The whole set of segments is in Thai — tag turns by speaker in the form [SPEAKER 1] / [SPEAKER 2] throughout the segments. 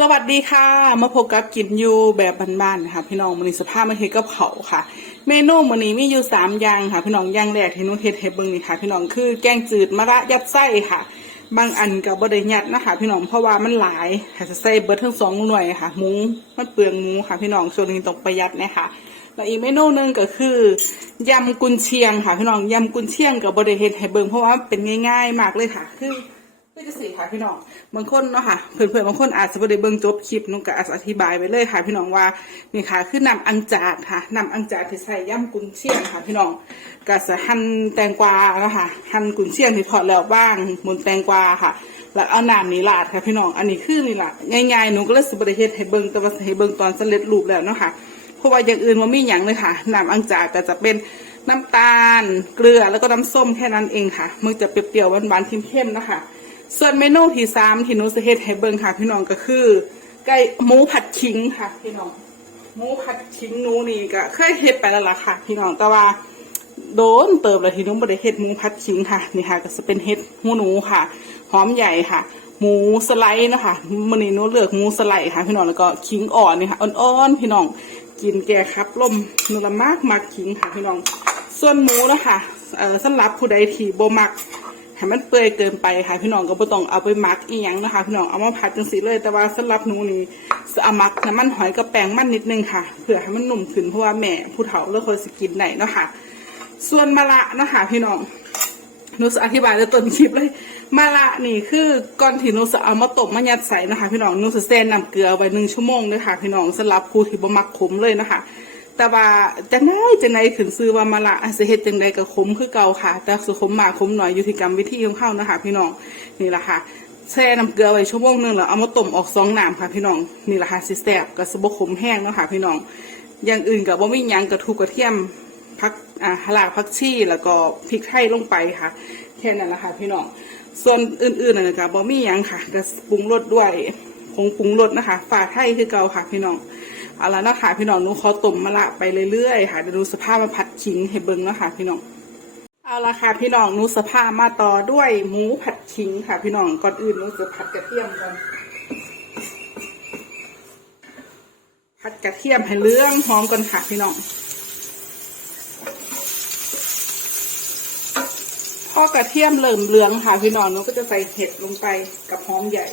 [SPEAKER 1] สวัสดีค่ะ มาพบกับกินยูแบบบ้านๆนะคะพี่น้องมันนี้สภาพมันเฮ็ดกับเขาค่ะ เมนูมันนี้มีอยู่สามอย่างค่ะ พี่น้องอย่างแรกที่หนุเฮ็ดให้เบิ่งนี่ค่ะ พี่น้องคือแกงจืดมะระยัดไส้ค่ะ บางอันกับ่ได้ยัดนะคะ พี่น้องเพราะว่ามันหลายค่ะจะใส่เบิดทั้งสองหน่วยค่ะหมูมันเปลืองหมูค่ะ พี่น้องช่วงนี้ต้องประหยัดนะคะแล้วอีกเมนูหนึ่งก็คือยำกุนเชียงค่ะ พี่น้องยำกุนเชียงกับบ่ได้เฮ็ดให้เบิ่งเพราะว่าเป็นง่าย ๆ มากเลยค่ะ คือ ก็จะสีค่ะพี่น้องบางคนเนาะค่ะเพื่อนๆบางคนอาจจะไม่ได้เบิ่งจบคลิปนุกก็อาจจะอธิบายไปเลยค่ะ พี่น้องว่านี่ค่ะคือนำอังจาดค่ะนำอังจาดที่ใส่ย่ำกุนเชียงค่ะ พี่น้องก็จะหั่นแตงกวานะคะหั่นกุนเชียงที่ทอดแล้วบ้างบนแตงกวาค่ะ แล้วเอาน้ำนี่ราดค่ะพี่น้องอันนี้คือนี่ละง่ายๆหนูก็เลยสิบริเฮ็ดให้เบิ่งแต่ว่าให้เบิ่งตอนสำเร็จรูปแล้วเนาะค่ะเพราะว่าอย่างอื่นมันมีอย่างเลยค่ะน้ำอังจาดก็จะเป็นน้ำตาลเกลือแล้วก็น้ำส้มแค่นั้นเองค่ะ มันจะเปรี้ยวๆหวานๆเข้มๆนะคะ ส่วนเมนูที่สามที่หนูจะเฮ็ดให้เบิ่งค่ะ พี่น้องก็คือ ไก่หมูผัดขิงค่ะ พี่น้องหมูผัดขิงหนูนี่ก็เคยเฮ็ดไปแล้วล่ะค่ะ พี่น้องแต่ว่าโดนเติบเลยที่นุ้บ่ได้เฮ็ดหมูผัดขิงค่ะนี่ค่ะก็จะเป็นเฮ็ดหูหนูค่ะ หอมใหญ่ค่ะ หมูสไลด์นะคะมื้อนี้นูเลือกหมูสไลด์ค่ะ พี่น้องแล้วก็ขิงอ่อนนี่ค่ะอ่อนๆพี่น้องกินแก่ครับลมหนูละมากมักขิงค่ะพี่น้อง ส่วนหมูนะคะเอ่อสำหรับผู้ใดที่บ่มัก ให้มันเปื่อยเกินไปค่ะพี่น้องก็บ่ต้องเอาไปมักอีหยังนะคะพี่น้องเอามาผัดจังสีเลย แต่ว่าสำหรับหนูนี่จะเอามักน้ำมันหอยกับแป้งมันนิดนึงค่ะเพื่อให้มันหนุ่มขึ้นเพราะว่าแม่ผู้เฒ่าเลือกคนสกินได้เนาะค่ะ ส่วนมะระนะคะพี่น้องหนูจะอธิบายในต้นคลิปเลยมะระนี่คือก่อนที่หนูจะเอามาต้มมายัดใส่นะคะ พี่น้องหนูจะแช่น้ำเกลือไว้หนึ่งชั่วโมงเลยค่ะพี่น้องสำหรับผู้ที่บ่มักขมเลยนะคะ แต่ว่าจะไหนจะไหนขึ้นซื้อว่ามะละอาจจะเฮ็ดจังใดก็ขมคือเก่าค่ะ แต่สุขมมากขมหน่อยอยู่ที่กรรมวิธีของเข้านะคะ พี่น้องนี่แหละค่ะแช่น้ำเกลือไว้ชั่วโมงหนึงแล้วเอามาต้มออกสองน้ำค่ะพี่น้องนี่แหละค่ะสิแซ่บกับสบขมแห้งเนาะค่ะพี่น้อง อย่างอื่นกับว่าไม่ยังกระทูกระเทียมพักอ่าหลากพักชี่แล้วก็พริกไทยลงไปค่ะแค่นั้นแหละค่ะพี่น้องส่วนอื่นๆนะคะบ่มีหยังค่ะก็ปรุงรสด้วยผงปรุงรสนะคะฝาไทยคือเก่าค่ะพี่น้อง เอาละนะคะพี่น้องหนูขอต้มมะละไปเรื่อยๆค่ะเดี๋ยวดูสภาพมาผัดขิงให้เบิ่งเนาะค่ะพี่น้องเอาละค่ะพี่น้องหนูสภาพมาต่อด้วยหมูผัดขิงค่ะ พี่น้องก่อนอื่นหนูจะผัดกระเทียมกันผัดกระเทียมให้เหลืองหอมก่อนค่ะพี่น้องพอกระเทียมเริ่มเหลืองค่ะพี่น้องหนูก็จะใส่เห็ดลงไปกับหอมใหญ่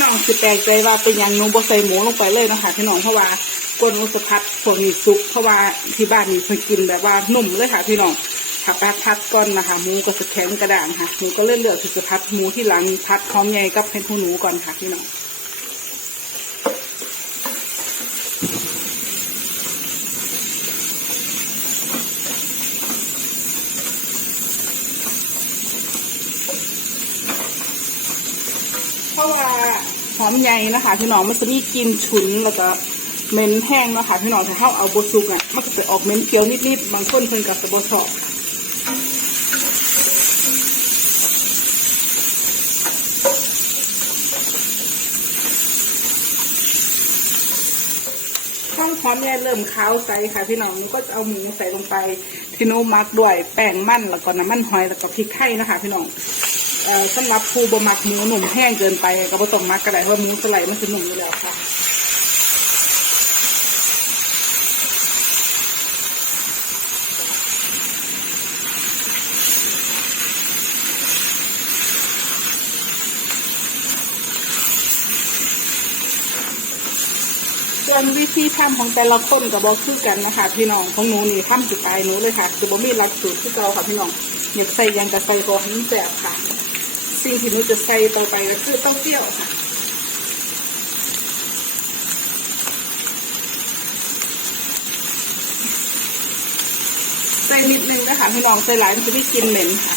[SPEAKER 1] น้องสิแปลกใจว่าเป็นอยังหนูบ่ใส่หมูลงไปเลยนะคะพี่น้องเพราะว่าก้นหนูสะพัดพวกนี้สุกเพราะว่าที่บ้านนี่เพิ่นกินแบบว่านุ่มเลยค่ะพี่น้องถักปลาพัดก้อนนะคะหมูก็จะแข็งกระด้างค่ะหนูก็เลือกเลือกที่จะพัดหมูที่หลังพัดหอมใหญ่กับเป็นผู้หนูก่อนค่ะพี่น้องเพราะว่า หอมใหญ่นะคะพี่น้องมันจะมีกลิ่นฉุนแล้วก็เหม็นแห้งเนาะคะพี่น้องถ้าเข้าเอาบสุกอะมันก็จะออกเหม็นเคี้ยวนิดๆบางคนเพิ่นกับสะบชอบข้าวพร้อมเนี่เริ่มขาวใส่ค่ะพี่น้องก็จะเอาหมูใส่ลงไปที่หนูมักด้วยแป้งมันแล้วก็น้ำมันหอยแล้วก็พริกไทยนะคะพี่น้อง อ่อสำหรับผู้บมักหมูหนุ่มแห้งเกินไปก็บ่ต้องมักก็ได้เพราะหมูสไลด์มันคือหนุ่มอยู่แล้วค่ะส่วนวิธีทำของแต่ละคนก็บอกคือกันนะคะ พี่น้องของหนูนี่ทำสุดตายหนูเลยค่ะ คือบ่มีหลักสูตรที่เราค่ะพี่น้องอยากใส่ยังกับใส่ตัวให้มันแซ่บค่ะ สิ่งที่หนูจะใส่ต่อไปก็คือเต้าเจี้ยวค่ะใส่นิดนึงนะคะพี่น้องใส่หลายมันจะได้กลินเหม็นค่ะ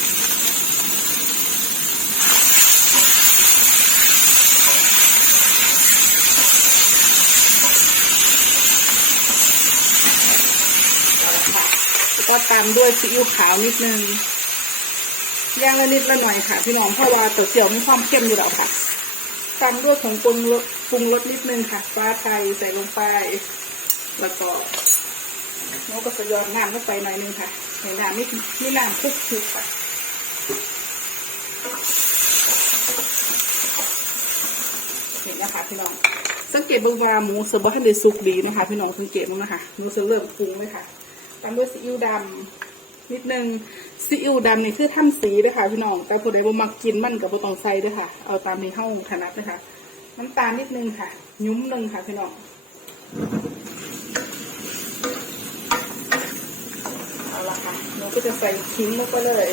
[SPEAKER 1] ก็ตามด้วยซีอิ๊วขาวนิดนึง ย่างละนิดละหน่อยค่ะ พี่น้องเพราะว่าเตี๋ยวเตี๋ยวมีความเข้มอยู่แล้วค่ะตามด้วยผงปรุงรสปรุงรสนิดนึงค่ะปลาไทยใส่ลงไป แล้วก็แล้วก็จะหยอดน้ำลงไปหน่อยนึงค่ะเห็นน้ำไม่ไม่น้ำคลุกคลุกค่ะนี่นะคะพี่น้อง สังเกตบางวาหมูสบะทันได้สุกดีนะคะ พี่น้องสังเกตบ้งนะคะหมูจะเริ่มปรุงเลยค่ะตามด้วยซีอิ๊วดำ นิดนึงซีอิ๊วดำนี่คือทำสีด้วยค่ะพี่น้อง แต่ผู้ใดบ่มักกินมันกับบ่ต้องใส่ด้วยค่ะ เอาตามที่เฮาถนัดนะคะน้ำตาลนิดนึงค่ะ ยุ้มหนึงค่ะพี่น้องเอาละค่ะหนูก็จะใส่ขิงลงไปเลย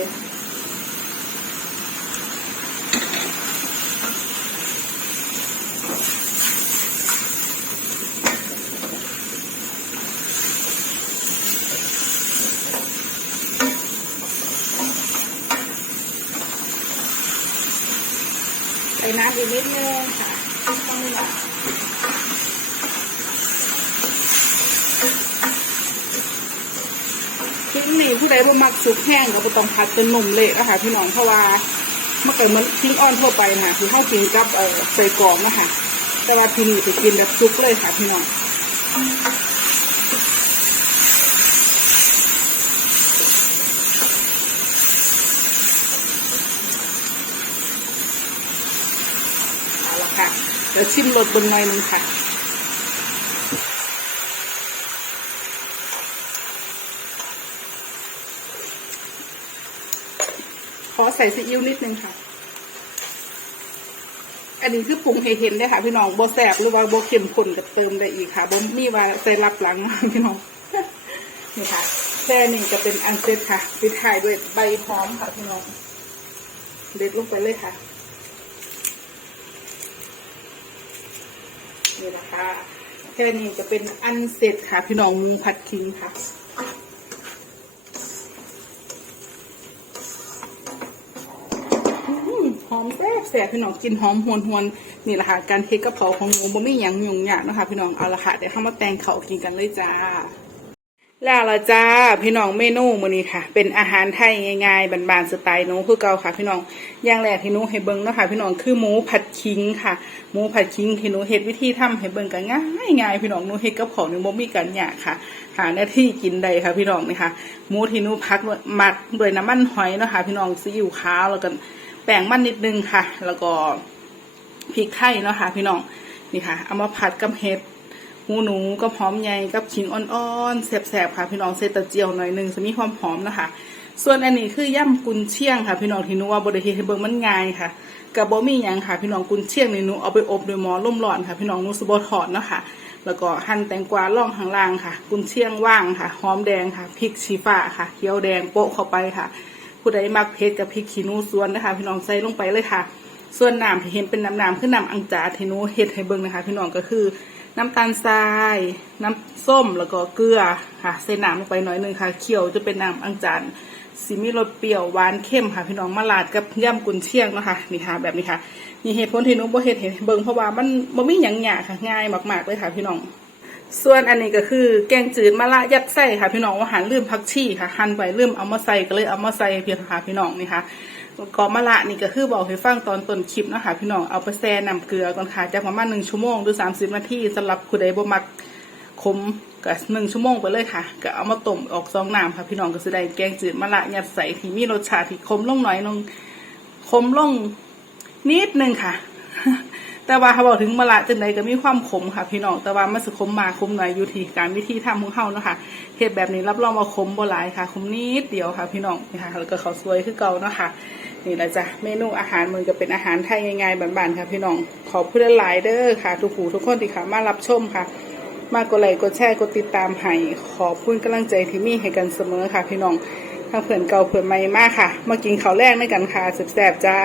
[SPEAKER 1] ใส่น้ แห้งค่ะต้องนี่ผู้ใดบ่มักสุกแห้งก็บ่ต้องผัดจนนุ่มเละนะคะพี่น้องเพราะว่ามันก็เหมือนพริกอ่อนทั่วไปนะคะคือให้กินกับเอ่อใส่กรอบนะคะแต่ว่าที่นี่จะกินแบบสุกเลยค่ะพี่น้องเอาละค่ะเดี๋ยว ชิมรสบนหน่อยนึงค่ะขอใส่ซีอิ๊วนิดนึงค่ะ อันนี้คือปรุงให้เห็นได้ค่ะ พี่น้องบแสบหรือว่าบเข้มข้นก็เติมได้อีกค่ะบ่มีว่าใส่รับหลังพี่น้อง นี่ค่ะแค่นี้จะเป็นอันเสร็จค่ะปิดท้ายด้วยใบหอมค่ะพี่น้อง เด็ดลงไปเลยค่ะ นี่นะคะ แค่นี้จะเป็นอันเสร็จค่ะ พี่น้องหมูผัดขิงค่ะอหอมแซ่บแซ่บพี่น้องกินหอมหวนหวนนี่แหละค่ะการเทกระเพาของหนูบ่มีอยังยุ่งยากนะคะพี่น้องเอาละค่ะเดี๋ยวเข้ามาแตงเขากินกันเลยจ้า แล้วละจ้าพี่น้องเมนูมื้อนี้ค่ะ เป็นอาหารไทยง่ายๆบานๆสไตล์หนูคือเก่าค่ะ พี่น้องอย่างแรกที่หนูให้เบิ่งเนาะค่ะ พี่น้องคือหมูผัดขิงค่ะ หมูผัดขิงที่หนูเฮ็ดวิธีทำให้เบิ่งกันง่ายง่ายๆพี่น้องหนูเฮ็ดกับข้าวนี่บ่มีกันยากค่ะ หาหน้าที่กินได้ค่ะ พี่น้องนี่ค่ะหมูที่หนูพักหมักด้วยน้ำมันหอยเนาะค่ะ พี่น้องซีอิ๊วขาวแล้วก็แป้งมันนิดนึงค่ะ แล้วก็พริกไทยเนาะค่ะ พี่น้องนี่ค่ะ เอามาผัดกับเห็ด หูหนูกับหอมใหญ่กับขิงอ่อนๆแสบๆค่ะ พี่น้องเซตะเจียวหน่อยหนึงจะมีความหอมนะคะ ส่วนอันนี้คือย่ำกุนเชียงค่ะ พี่น้องที่นูว่าบริเฮให้เบิ่งมันง่ายค่ะกับบ่มีหยังค่ะ พี่น้องกุนเชียงนี่หนูเอาไปอบด้วยหม้อร่มร้อนค่ะ พี่น้องนูสบถอดเนาะค่ะแล้วก็หั่นแตงกวาล่องข้างล่างค่ะ กุนเชียงว่างค่ะหอมแดงค่ะพริกชี้ฟ้าค่ะเขียวแดงโปะเข้าไปค่ะ ผู้ใดมักเผ็ดกับพริกขี้นูส่วนนะคะ พี่น้องใส่ลงไปเลยค่ะ ส่วนน้ำที่เห็นเป็นน้ำน้ำคือน้ำอังจาที่นูเฮ็ดให้เบิ่งนะคะ พี่น้องก็คือ น้ำตาลทราย น้ำส้มแล้วก็เกลือค่ะใส่น้ำลงไปหน่อยหนึงค่ะเคี่ยวจะเป็นน้ำอังจานสีมีรสเปรี้ยวหวานเข้มค่ะ พี่น้องมาลาดกับย่ำกุนเชียงเนาะค่ะนี่ค่ะ แบบนี้ค่ะนี่เหตุผลที่หนูบ่เฮ็ดให้เบิ่งเพราะว่ามันบ่มีหยังหยาค่ะง่ายมากๆเลยค่ะ พี่น้อง ส่วนอันนี้ก็คือ แกงจืดมะละยัดไส้ค่ะ พี่น้องว่าหันลืมผักชีค่ะหั่นไว้ลืมเอามาใส่ก็เลยเอามาใส่เพียงค่ะพี่น้องนี่ค่ะ กอมะละนี่ก็คือบอกให้ฟังตอนต้นคลิปนะคะพี่น้องเอาไปแช่น้ำเกลือก่อนค่ะจากประมาณหนึ่งชั่วโมงหรือสามสิบนาทีสำหรับคุณใดบ่มักขมก็หนึ่งชั่วโมงไปเลยค่ะ ก็เอามาต้มออกซองน้ำค่ะพี่น้องก็จะได้แกงจืดมะละยัดใส่ที่มีรสชาติที่คมลงหน่อยนึงคมลงนิดนึงค่ะ แต่ว่าเขาบอกถึงมะละจังใดก็มีความขมค่ะพี่น้องแต่ว่ามันสิขมมาขมหน่อยอยู่ที่การวิธีทำของเขาเนาะค่ะเฮ็ดแบบนี้รับรองว่าขมบ่หลายค่ะขมนิดเดียวค่ะ พี่น้องนี่ค่ะแล้วก็เขาสวยคือเก่าเนาะค่ะนี่แหละจ้ะเมนูอาหารมือก็เป็นอาหารไทยง่ายๆบานๆค่ะ พี่น้องขอบคุณหลายเด้อค่ะ ทุกผู้ทุกคนที่เข้ามารับชมค่ะ มากกดไลค์กดแชร์กดติดตามให้ขอบคุณกำลังใจที่มีให้กันเสมอค่ะ พี่น้องทั้งเพื่อนเก่าเพื่อนใหม่มากค่ะ มากินข้าวแรกด้วยกันค่ะแซ่บๆจ้า